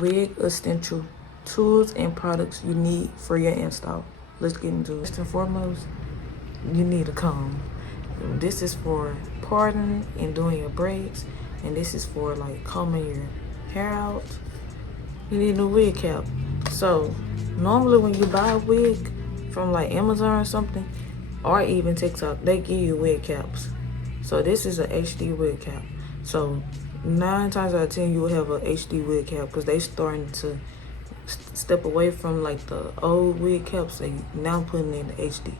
wig essential tools and products you need for your install. Let's get into it. First and foremost, you need a comb. This is for parting and doing your braids, and this is for like combing your hair out. You need a wig cap. So normally when you buy a wig from like Amazon or something, or even TikTok, they give you wig caps. So this is an HD wig cap. So 9 times out of 10 you will have a HD wig cap because they starting to step away from like the old wig caps and now putting in the HD.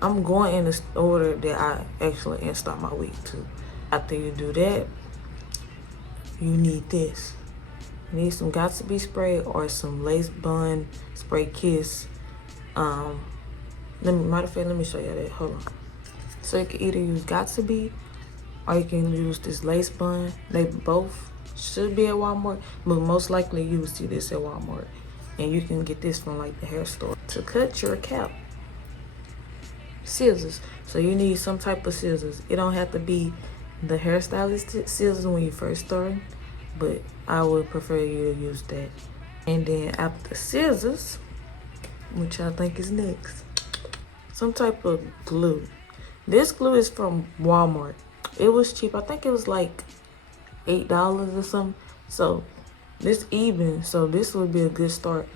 I'm going in the order that I actually install my wig to. After you do that, you need this. You need some Got2b spray or some lace bun spray kiss. Matter of fact, let me show you that. Hold on. So you can either use Got2b or you can use this lace bun. They both should be at Walmart, but most likely you will see this at Walmart. And you can get this from like the hair store. To cut your cap, scissors. So you need some type of scissors. It don't have to be the hairstylist scissors when you first start, but I would prefer you to use that. And then after scissors, which I think is next, some type of glue. This glue is from Walmart. It was cheap. I think it was like $8 or something. So this even, so this would be a good start.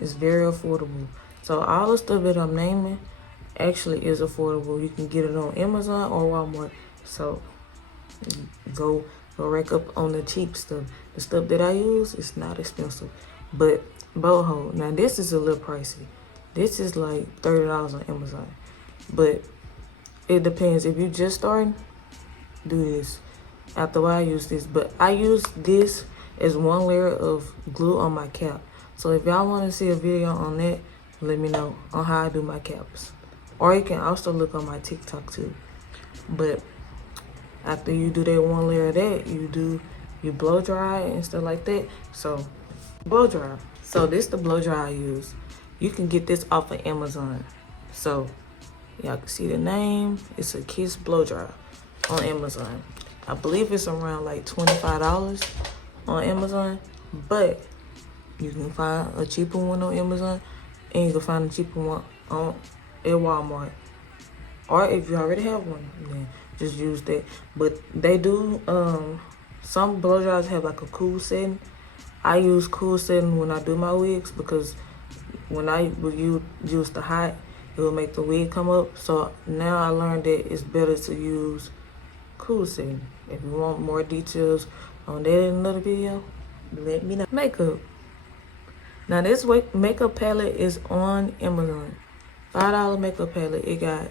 It's very affordable. So all the stuff that I'm naming actually is affordable. You can get it on Amazon or Walmart. So go rack up on the cheap stuff. The stuff that I use is not expensive. But boho, now this is a little pricey. This is like $30 on Amazon. But it depends. If you just starting, do this. After a while, I use this. But I use this as one layer of glue on my cap. So if y'all want to see a video on that, let me know on how I do my caps. Or you can also look on my TikTok too. But after you do that one layer of that, you blow dry and stuff like that. So blow dry. So this the blow dry I use. You can get this off of Amazon. So y'all can see the name. It's a Kiss blow dry on Amazon. I believe it's around like $25 on Amazon, but you can find a cheaper one on Amazon, and you can find a cheaper one at Walmart. Or if you already have one, then just use that. But they do, some blow dries have like a cool setting. I use cool setting when I do my wigs because when I would use the hot, it will make the wig come up. So now I learned that it's better to use cool setting. If you want more details on that in another video, let me know. Makeup. Now this makeup palette is on Amazon. $5 makeup palette. It got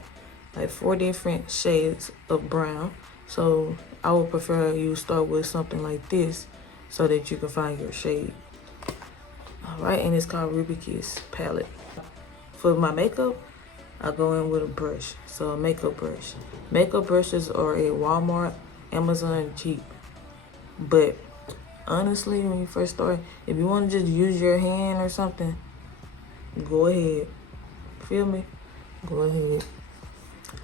like 4 different shades of brown. So I would prefer you start with something like this so that you can find your shade. Alright, and it's called Ruby Kiss palette. For my makeup, I go in with a brush. So a makeup brush. Makeup brushes are at Walmart, Amazon, cheap. But honestly, when you first start, if you want to just use your hand or something, go ahead. Feel me? Go ahead.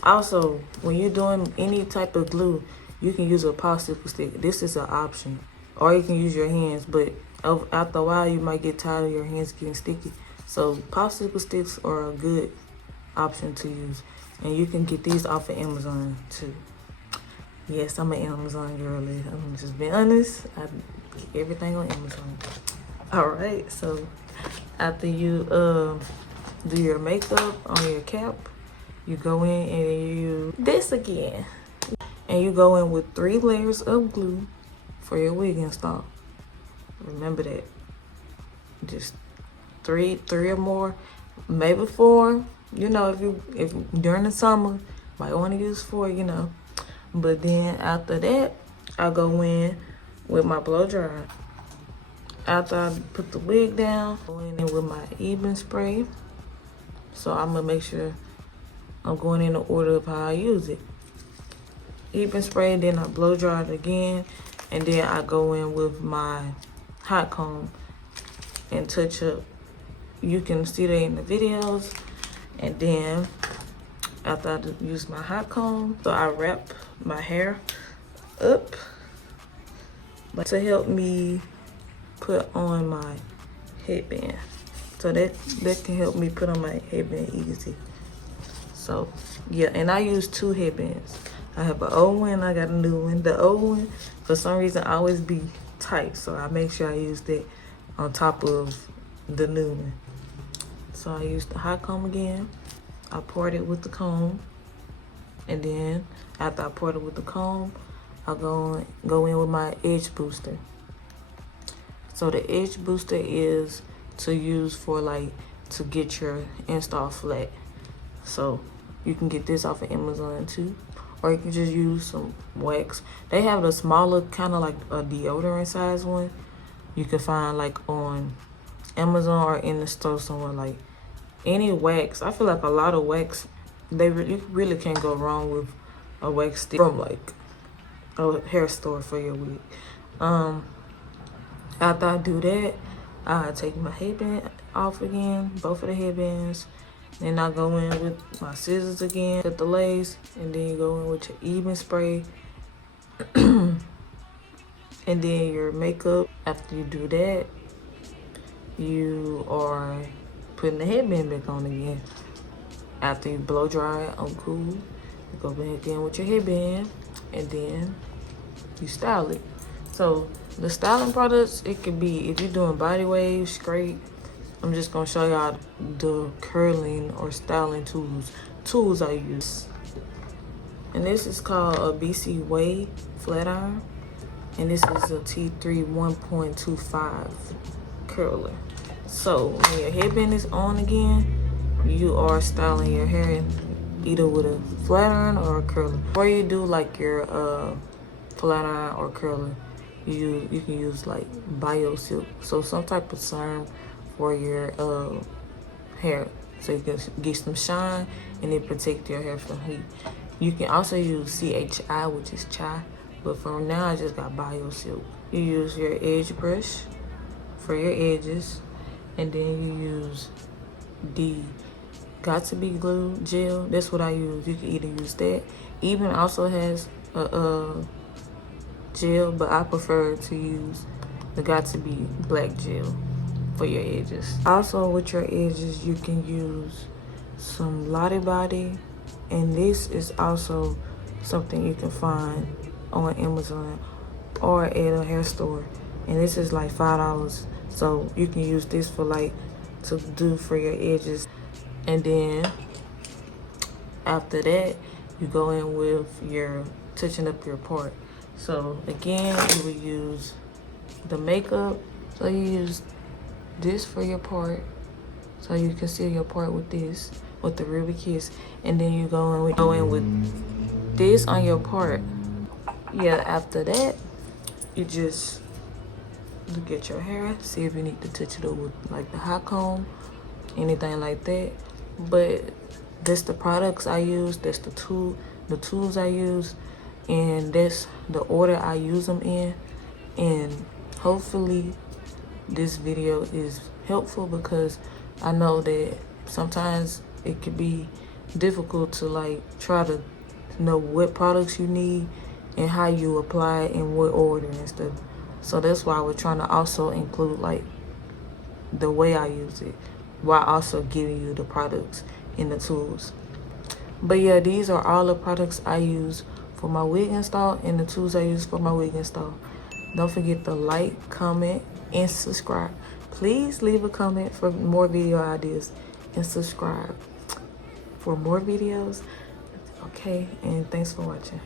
Also, when you're doing any type of glue, you can use a popsicle stick. This is an option. Or you can use your hands, but after a while, you might get tired of your hands getting sticky. So popsicle sticks are a good option to use. And you can get these off of Amazon too. Yes, I'm an Amazon girly. I'm just being honest. I get everything on Amazon. Alright, so after you do your makeup on your cap, you go in and you use this again. And you go in with 3 layers of glue for your wig install. Remember that. Just three or more, maybe 4. You know, if during the summer, might want to use 4, you know. But then after that, I go in with my blow dryer. After I put the wig down, go in with my even spray. So I'm gonna make sure I'm going in the order of how I use it. Even spray, then I blow dry it again, and then I go in with my hot comb and touch up. You can see that in the videos. And then after I use my hot comb, so I wrap my hair up to help me put on my headband. So that can help me put on my headband easy. So yeah, and I use 2 headbands. I have an old one, I got a new one. The old one, for some reason, always be tight, so I make sure I use that on top of the new one. So I use the hot comb again. I poured it with the comb, and then after I poured it with the comb, I go in with my edge booster. So the edge booster is to use for like to get your install flat. So you can get this off of Amazon too, or you can just use some wax. They have the smaller, kind of like a deodorant size one. You can find like on Amazon or in the store somewhere. Like any wax, I feel like a lot of wax, you really can't go wrong with a wax stick from like a hair store for your wig. After I do that, I take my headband off again, both of the headbands. Then I go in with my scissors again, cut the lace, and then you go in with your even spray. And then your makeup. After you do that, you are putting the headband back on again. After you blow dry it on cool, you go back in with your headband, and then you style it. So the styling products, it could be, if you're doing body waves, straight, I'm just gonna show y'all the curling or styling tools I use. And this is called a BC Wave flat iron, and this is a T3 1.25 curler. So when your headband is on again, you are styling your hair either with a flat iron or a curler. Before you do like your flat iron or curler, you can use like bio silk, so some type of serum for your hair, so you can get some shine and it protect your hair from heat. You can also use CHI, which is chai, but for now I just got bio silk. You use your edge brush for your edges, and then you use the Got To Be Glue gel. That's what I use. You can either use that. Even also has a gel, but I prefer to use the Got To Be black gel for your edges. Also with your edges, you can use some Lottie Body, and this is also something you can find on Amazon or at a hair store, and this is like $5. So you can use this for like to do for your edges. And then after that, you go in with your touching up your part. So again, you would use the makeup. So you use this for your part, so you conceal your part with this, with the Ruby Kiss. And then you go in with this on your part. Yeah, after that, you just look at your hair, see if you need to touch it up with like the hot comb, anything like that. But that's the products I use, that's the tools I use, and that's the order I use them in. And hopefully this video is helpful, because I know that sometimes it could be difficult to like try to know what products you need and how you apply it in what order and stuff. So that's why we're trying to also include like the way I use it, while also giving you the products and the tools. But yeah, these are all the products I use for my wig install and the tools I use for my wig install. Don't forget to like, comment, and subscribe. Please leave a comment for more video ideas and subscribe for more videos. Okay, and thanks for watching.